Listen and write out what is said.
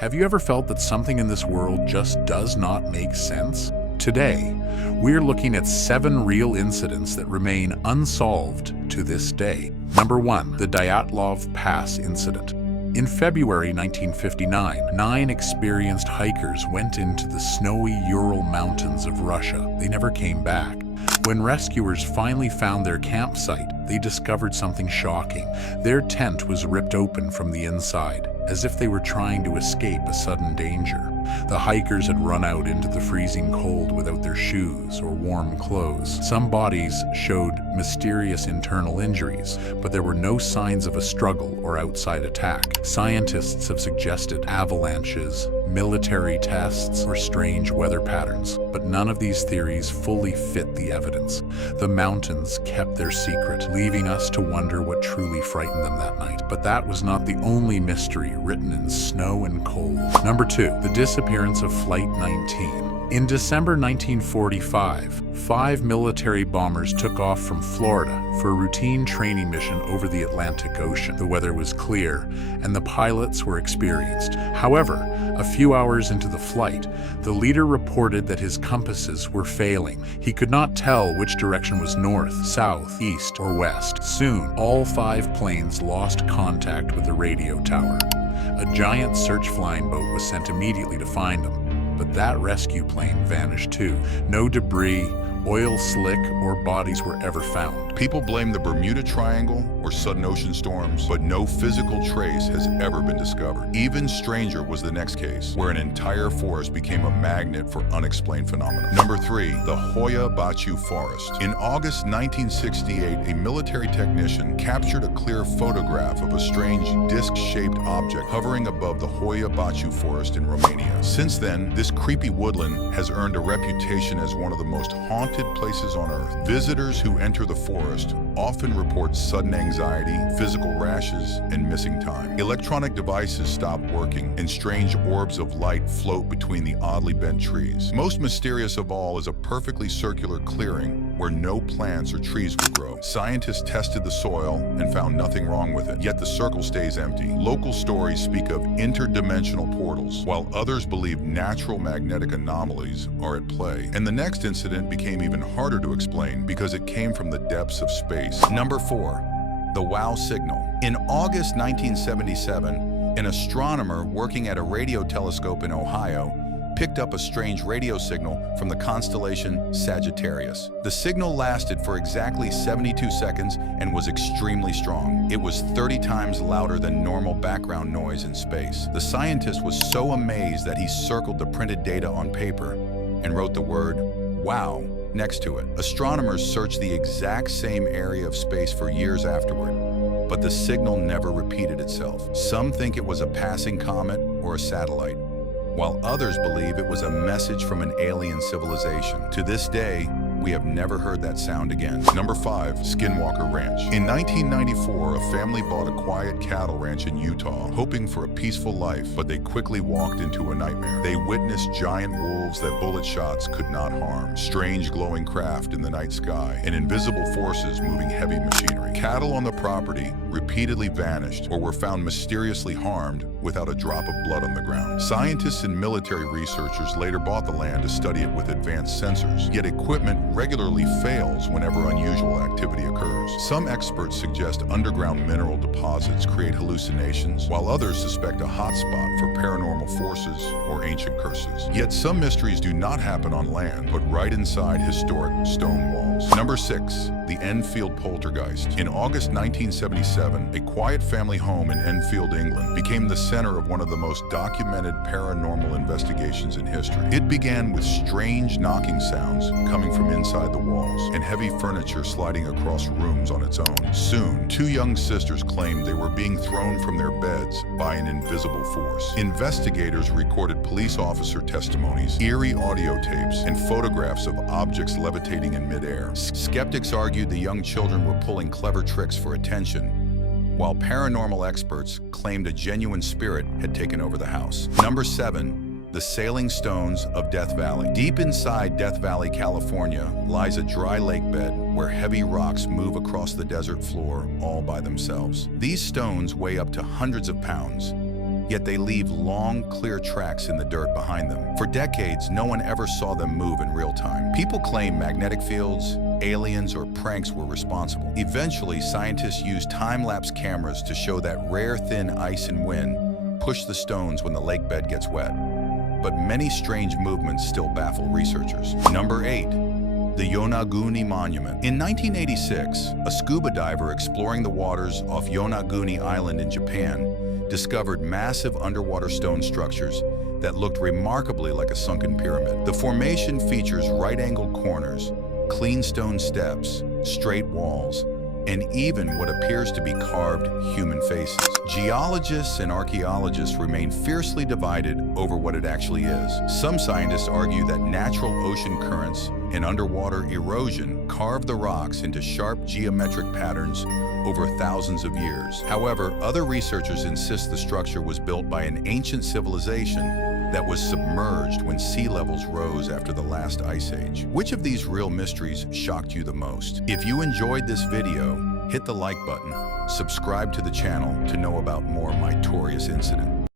Have you ever felt that something in this world just does not make sense? Today, we're looking at 7 real incidents that remain unsolved to this day. Number 1, the Dyatlov Pass Incident. In February 1959, 9 experienced hikers went into the snowy Ural Mountains of Russia. They never came back. When rescuers finally found their campsite, they discovered something shocking. Their tent was ripped open from the inside, as if they were trying to escape a sudden danger. The hikers had run out into the freezing cold without their shoes or warm clothes. Some bodies showed mysterious internal injuries, but there were no signs of a struggle or outside attack. Scientists have suggested avalanches, military tests, or strange weather patterns, but none of these theories fully fit the evidence. The mountains kept their secret, leaving us to wonder what truly frightened them that night. But that was not the only mystery written in snow and cold. Number 2, the disappearance of Flight 19. In December 1945, 5 military bombers took off from Florida for a routine training mission over the Atlantic Ocean. The weather was clear, and the pilots were experienced. However, a few hours into the flight, the leader reported that his compasses were failing. He could not tell which direction was north, south, east, or west. Soon, all 5 planes lost contact with the radio tower. A giant search flying boat was sent immediately to find them. But that rescue plane vanished too. No debris, oil slick, or bodies were ever found. People blame the Bermuda Triangle or sudden ocean storms, but no physical trace has ever been discovered. Even stranger was the next case, where an entire forest became a magnet for unexplained phenomena. Number 3, the Hoia Baciu Forest. In August 1968, a military technician captured a clear photograph of a strange disc-shaped object hovering above the Hoia Baciu Forest in Romania. Since then, this creepy woodland has earned a reputation as one of the most haunted places on Earth. Visitors who enter the forest often report sudden anxiety, physical rashes, and missing time. Electronic devices stop working, and strange orbs of light float between the oddly bent trees. Most mysterious of all is a perfectly circular clearing where no plants or trees will grow. Scientists tested the soil and found nothing wrong with it, yet the circle stays empty. Local stories speak of interdimensional portals, while others believe natural magnetic anomalies are at play. And the next incident became even harder to explain because it came from the depths of space. Number 4, the WOW signal. In August 1977, an astronomer working at a radio telescope in Ohio picked up a strange radio signal from the constellation Sagittarius. The signal lasted for exactly 72 seconds and was extremely strong. It was 30 times louder than normal background noise in space. The scientist was so amazed that he circled the printed data on paper and wrote the word "wow" next to it. Astronomers searched the exact same area of space for years afterward, but the signal never repeated itself. Some think it was a passing comet or a satellite, while others believe it was a message from an alien civilization. To this day, we have never heard that sound again. Number 5, Skinwalker Ranch. In 1994, a family bought a quiet cattle ranch in Utah, hoping for a peaceful life, but they quickly walked into a nightmare. They witnessed giant wolves that bullet shots could not harm, strange glowing craft in the night sky, and invisible forces moving heavy machinery. Cattle on the property repeatedly vanished or were found mysteriously harmed without a drop of blood on the ground. Scientists and military researchers later bought the land to study it with advanced sensors, yet equipment regularly fails whenever unusual activity occurs. Some experts suggest underground mineral deposits create hallucinations, while others suspect a hotspot for paranormal forces or ancient curses. Yet some mysteries do not happen on land, but right inside historic stone walls. Number 6, the Enfield Poltergeist. In August 1977, a quiet family home in Enfield, England, became the center of one of the most documented paranormal investigations in history. It began with strange knocking sounds coming from inside the walls and heavy furniture sliding across rooms on its own. Soon, 2 young sisters claimed they were being thrown from their beds by an invisible force. Investigators recorded police officer testimonies, eerie audio tapes, and photographs of objects levitating in midair. Skeptics argued the young children were pulling clever tricks for attention, while paranormal experts claimed a genuine spirit had taken over the house. Number 7, the Sailing Stones of Death Valley. Deep inside Death Valley, California, lies a dry lake bed where heavy rocks move across the desert floor all by themselves. These stones weigh up to hundreds of pounds, yet they leave long, clear tracks in the dirt behind them. For decades, no one ever saw them move in real time. People claim magnetic fields, aliens, or pranks were responsible. Eventually, scientists used time-lapse cameras to show that rare thin ice and wind push the stones when the lake bed gets wet. But many strange movements still baffle researchers. Number 8. The Yonaguni Monument. In 1986, a scuba diver exploring the waters off Yonaguni Island in Japan discovered massive underwater stone structures that looked remarkably like a sunken pyramid. The formation features right-angled corners, clean stone steps, straight walls, and even what appears to be carved human faces. Geologists and archaeologists remain fiercely divided over what it actually is. Some scientists argue that natural ocean currents and underwater erosion carved the rocks into sharp geometric patterns over thousands of years. However, other researchers insist the structure was built by an ancient civilization that was submerged when sea levels rose after the last ice age. Which of these real mysteries shocked you the most? If you enjoyed this video, hit the like button, subscribe to the channel to know about more notorious incidents.